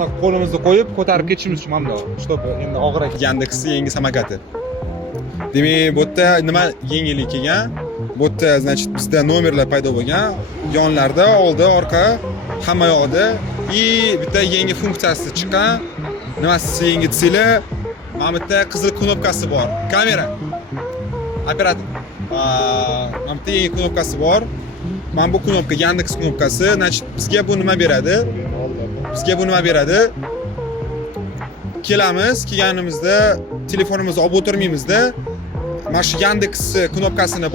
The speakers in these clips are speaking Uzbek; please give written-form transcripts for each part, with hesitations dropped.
mana qo'limizni qo'yib ko'tarib ketishimiz uchun mana чтобы endi og'ir ekan. Yandex yangi samokati. Demak, bu yerda nima yengillik kelgan? Bu yerda, значит, bizda nomerlar paydo bo'lgan. Yonlarda, oldi, orqa, hamma yoqda и bitta yangi funksiyasi chiqqan. Nimasi yangi desanglar, mana bu yerda qizil knopkasi bor. Kamera. Operator. Mana bu yerda yangi knopkasi bor. Mana bu knopka Yandex knopkasi. Значит, bizga bu nima beradi? Bizga bu nima beradi? Kelganimizda telefonimizni olib o'tirmaymizda, mana shu Yandex knopkasini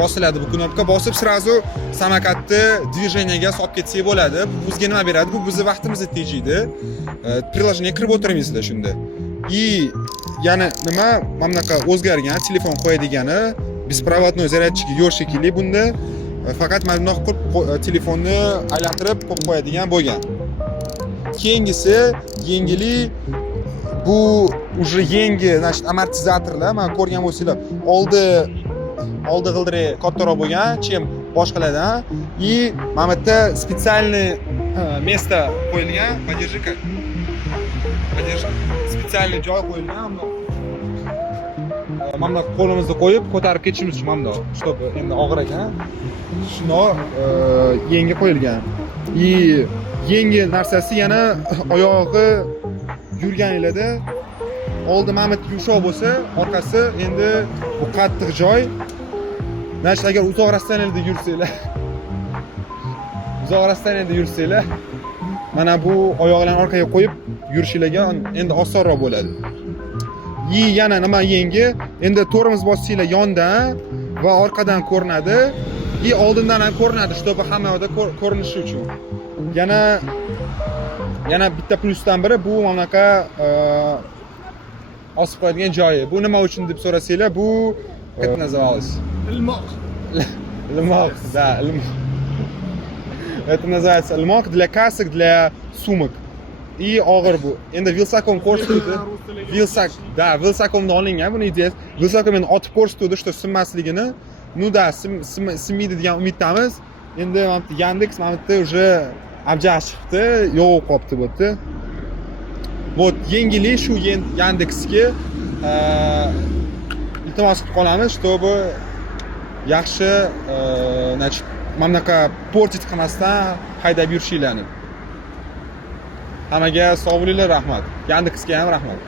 bosiladi bu knopka, bosib sразу samokatni движениеga solib ketsak bo'ladi. Bu bizga nima beradi? Bu bizning vaqtimizni tejaydi. Приложение kirib o'tirmaysizlar shunda. И yana nima? Mana bunaqa o'zgargan telefon qo'yadigani, bespроводной зарядчик yo'q shekilli bunda. Faqat mana bunaqa qilib telefonni aylantirib qo'yib qo'yadigan bo'lgan. Keyingisi yengillik, bu уже yangi, значит, amortizatorlar. Men ko'rgan bo'lsanglar, oldi g'ildiri kattaroq bo'lgan, chem boshqalardan. И mana bu yerda специальный место qo'yilgan, подержи-ка. Подержи. Специальный joy qo'yilgan. Mana qo'limizni qo'yib ko'tarib ketishimiz uchun mana чтобы endi og'ir ekan. Shuni yengi qo'yilgan. И yangi narsasi yana oyog'i yurganinglarda oldi mana bu yumshoq bo'lsa, orqasi endi bu qattiq joy. Значит, agar uzoq rastoniyada yursanglar, mana bu oyoqlarni orqaga qo'yib yurishinglarga endi osonroq bo'ladi. И yana nima yangi? Endi tormoz bossanglar yondan va orqadan ko'rinadi. И oldindan ham ko'rinadi, чтобы hamma yoqda ko'rinishi uchun. Yana bitta plusdan biri bu mana bunaqa osib qo'yadigan joyi. Bu nima uchun deb so'rasanglar, bu как называлось? Льмок, да, льмок. Это называется льмок для касок, для сумок. И og'ir bu. Endi Vilsakom ko'rsatdi. Vilsakomni olingan buni ideyasi. Vilsakom endi otib ko'rsatdi, что sinmasligini. Ну да, sinmaydi degan umiddamiz. Endi mana bu Yandex mana bu уже abjah chiqdi, yo'q qolibdi bu yerda. Вот yangilik shu Yandexga iltimos qilib qolamiz, чтобы yaxshi, значит, mana bunaqa portit qilmasdan haydab yurishinglarni. Hammaga sog' bo'linglar, rahmat. Yandexga ham rahmat.